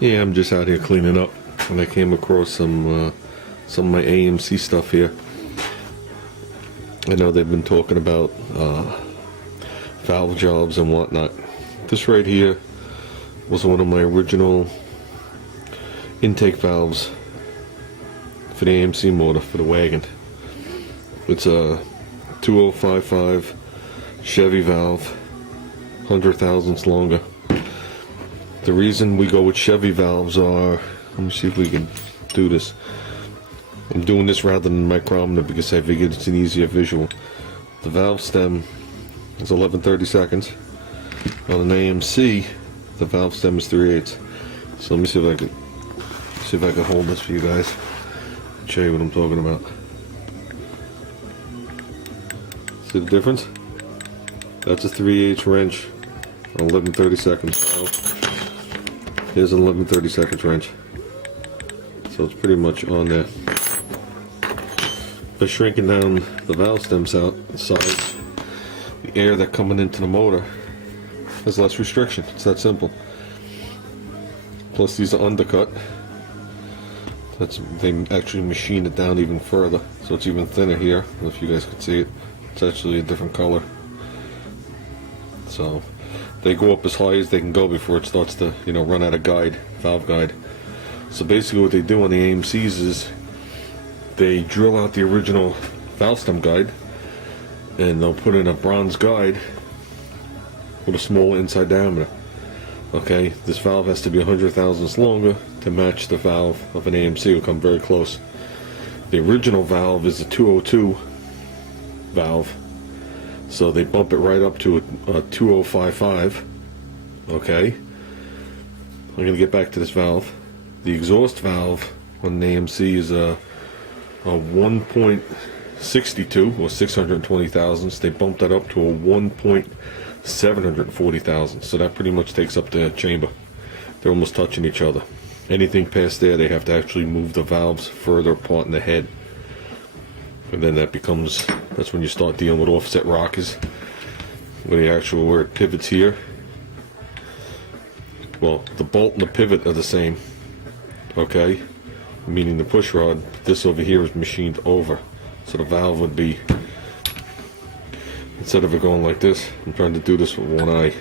Yeah, I'm just out here cleaning up, and I came across some of my AMC stuff here. I know they've been talking about valve jobs and whatnot. This right here was one of my original intake valves for the AMC motor for the wagon. It's a 2055 Chevy valve, 100 thousandths longer. The reason we go with Chevy valves are, let me see if we can do this. I'm doing this rather than micrometer because I figured it's an easier visual. The valve stem is 11/32 seconds. On an AMC, the valve stem is 3/8. So let me see if I can hold this for you guys. Show you what I'm talking about. See the difference? That's a 3/8 wrench on 11/30 seconds valve. Here's an 11/30 seconds wrench. So it's pretty much on there. By shrinking down the valve stem size, the air that coming into the motor has less restriction. It's that simple. Plus these are undercut. They actually machine it down even further, so it's even thinner here. I don't know if you guys can see it. It's actually a different color. So they go up as high as they can go before it starts to, run out of valve guide. So basically what they do on the AMCs is they drill out the original valve stem guide and they'll put in a bronze guide with a small inside diameter. Okay, this valve has to be 100 thousandths longer to match the valve of an AMC. Will come very close. The original valve is a 202 valve, so they bump it right up to a 2055. Okay, I'm going to get back to this valve. The exhaust valve on the AMC is a 1.62 or 620 thousandths. They bumped that up to a 1.740 thousandths. So that pretty much takes up the chamber. They're almost touching each other. Anything past there, they have to actually move the valves further apart in the head. And then that's when you start dealing with offset rockers, where it pivots here. Well, the bolt and the pivot are the same, okay? Meaning the push rod, this over here is machined over. So the valve would be, instead of it going like this, I'm trying to do this with one eye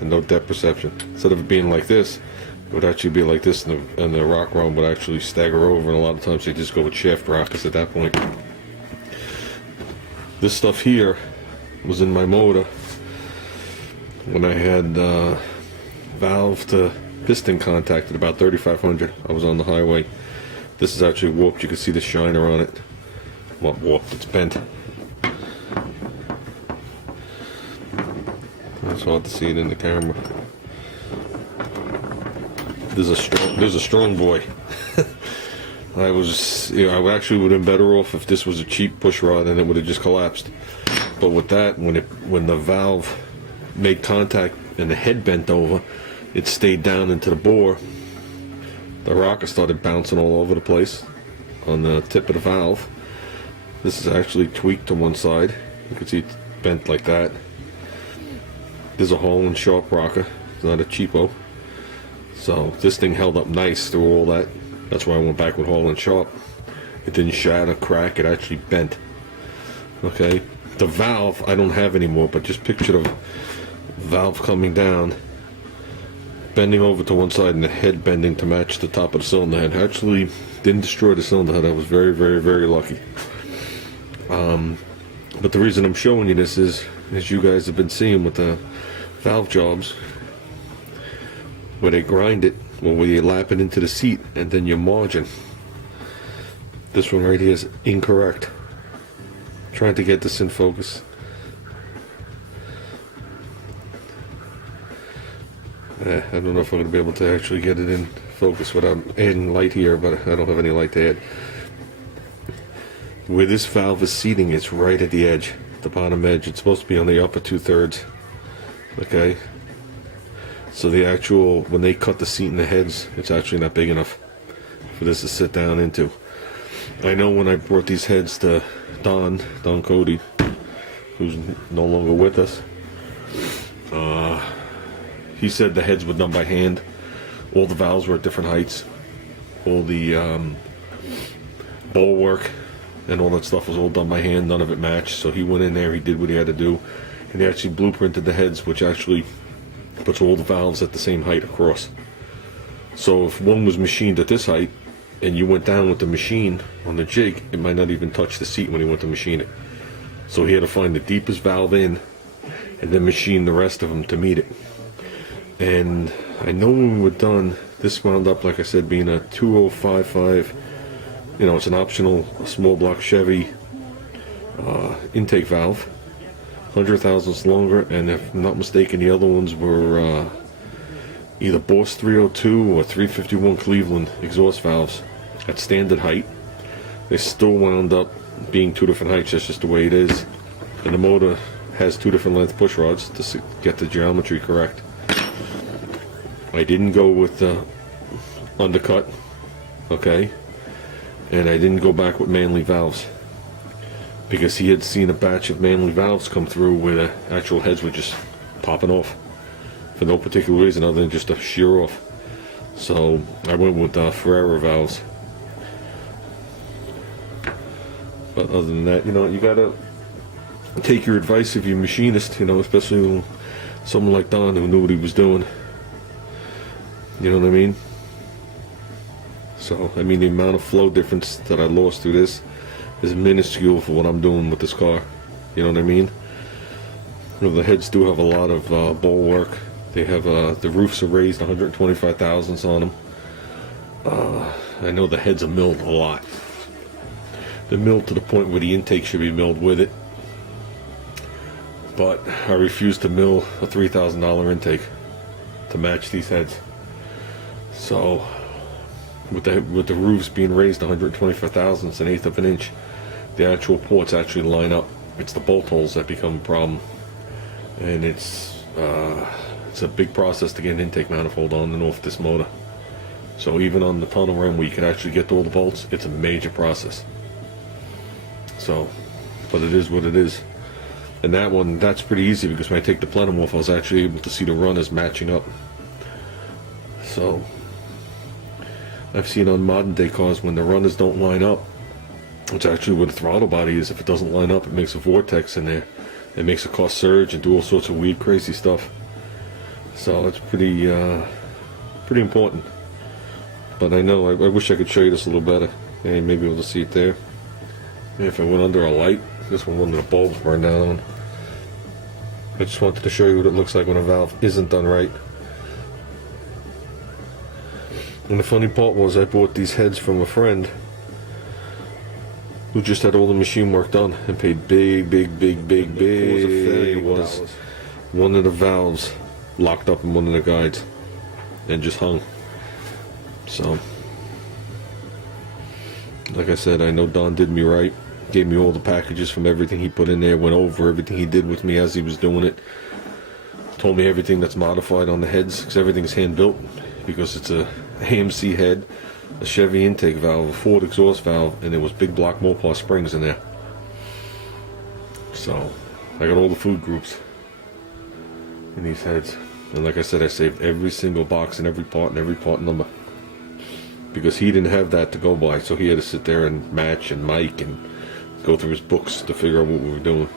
and no depth perception. Instead of it being like this, it would actually be like this, and the rock rod would actually stagger over, and a lot of times they just go with shaft rockers at that point. This stuff here was in my motor when I had valve to piston contact at about 3,500. I was on the highway. This is actually warped. You can see the shiner on it. Well, warped, it's bent. It's hard to see it in the camera. There's a strong boy. I actually would have been better off if this was a cheap push rod and it would have just collapsed. But with that, when the valve made contact and the head bent over, it stayed down into the bore. The rocker started bouncing all over the place on the tip of the valve. This is actually tweaked to one side. You can see it's bent like that. There's a Hall and Sharp rocker. It's not a cheapo. So this thing held up nice through all that. That's why I went back with Hall and Sharp. It didn't shatter, crack, it actually bent. Okay, the valve I don't have anymore, but just picture the valve coming down, bending over to one side, and the head bending to match the top of the cylinder head. Actually didn't destroy the cylinder head. I was very, very, very lucky. But the reason I'm showing you this is, as you guys have been seeing with the valve jobs, where they grind it, or where you lap it into the seat and then you margin. This one right here is incorrect. I'm trying to get this in focus. I don't know if I'm going to be able to actually get it in focus without adding light here, but I don't have any light to add. Where this valve is seating, it's right at the edge, the bottom edge. It's supposed to be on the upper 2/3. Okay? So the actual, when they cut the seat in the heads, it's actually not big enough for this to sit down into. I know when I brought these heads to Don Cody, who's no longer with us, he said the heads were done by hand. all the valves were at different heights. All the bowl work and all that stuff was all done by hand. None of it matched. So he went in there, he did what he had to do, and he actually blueprinted the heads, which actually puts all the valves at the same height across. So if one was machined at this height and you went down with the machine on the jig, it might not even touch the seat when he went to machine it. So he had to find the deepest valve in and then machine the rest of them to meet it. And I know when we were done, this wound up, like I said, being a 2055, you know, it's an optional small block Chevy intake valve, 100 thousandths longer, and if I'm not mistaken, the other ones were either Boss 302 or 351 Cleveland exhaust valves at standard height. They still wound up being two different heights. That's just the way it is. And the motor has two different length push rods to get the geometry correct. I didn't go with the undercut, okay, and I didn't go back with Manley valves because he had seen a batch of Manley valves come through where the actual heads were just popping off for no particular reason other than just a shear off. So I went with Ferrara valves. But other than that, you know, you gotta take your advice of your machinist, you know, especially someone like Don who knew what he was doing. You know what I mean? So, I mean, the amount of flow difference that I lost through this is minuscule for what I'm doing with this car. You know what I mean? You know, the heads do have a lot of bowl work. They have, the roofs are raised 125 thousandths on them. I know the heads are milled a lot. They're milled to the point where the intake should be milled with it. But I refuse to mill a $3,000 intake to match these heads. So, with the roofs being raised 125 thousandths, an eighth of an inch, the actual ports actually line up. It's the bolt holes that become a problem, and it's a big process to get an intake manifold on and off this motor. So even on the tunnel rim where you can actually get to all the bolts, it's a major process. So, but it is what it is. And that one, that's pretty easy because when I take the plenum off, I was actually able to see the runners matching up. So, I've seen on modern day cars when the runners don't line up, which actually what a throttle body is, if it doesn't line up, it makes a vortex in there. It makes a car surge and do all sorts of weird, crazy stuff. So it's pretty important. But I know, I wish I could show you this a little better. Yeah, you may be able to see it there. If I went under a light, this one under the bulbs burned down on. I just wanted to show you what it looks like when a valve isn't done right. And the funny part was I bought these heads from a friend who just had all the machine work done and paid big. It was one of the valves locked up in one of the guides and just hung. So, like I said, I know Don did me right. Gave me all the packages from everything he put in there, went over everything he did with me as he was doing it. Told me everything that's modified on the heads, because everything's hand built, because it's a AMC head, a Chevy intake valve, a Ford exhaust valve, and there was big block Mopar springs in there. So, I got all the food groups in these heads. And like I said, I saved every single box and every part number. Because he didn't have that to go by, so he had to sit there and match and mic and go through his books to figure out what we were doing.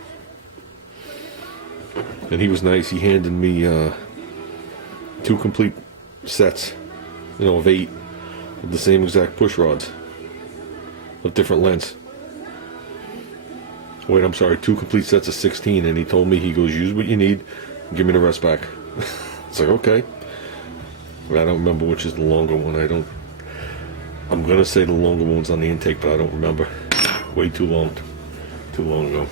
And he was nice. He handed me 2 complete sets, you know, of 8 of the same exact push rods of different lengths. Wait, I'm sorry, 2 complete sets of 16, and he told me, he goes, use what you need, give me the rest back. It's like, okay. But I don't remember which is the longer one. I'm gonna say the longer one's on the intake, but I don't remember. Way too long ago.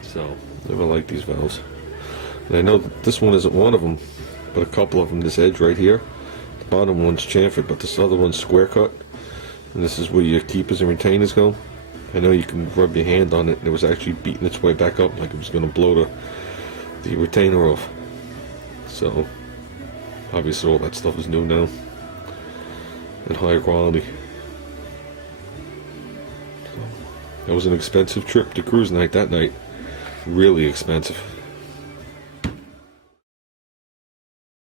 So, never liked these valves. And I know that this one isn't one of them, but a couple of them. This edge right here, the bottom one's chamfered, but this other one's square cut. And this is where your keepers and retainers go. I know you can rub your hand on it, and it was actually beating its way back up like it was gonna blow the retainer off. So, obviously all that stuff is new now. And higher quality. So, that was an expensive trip to cruise night that night. Really expensive.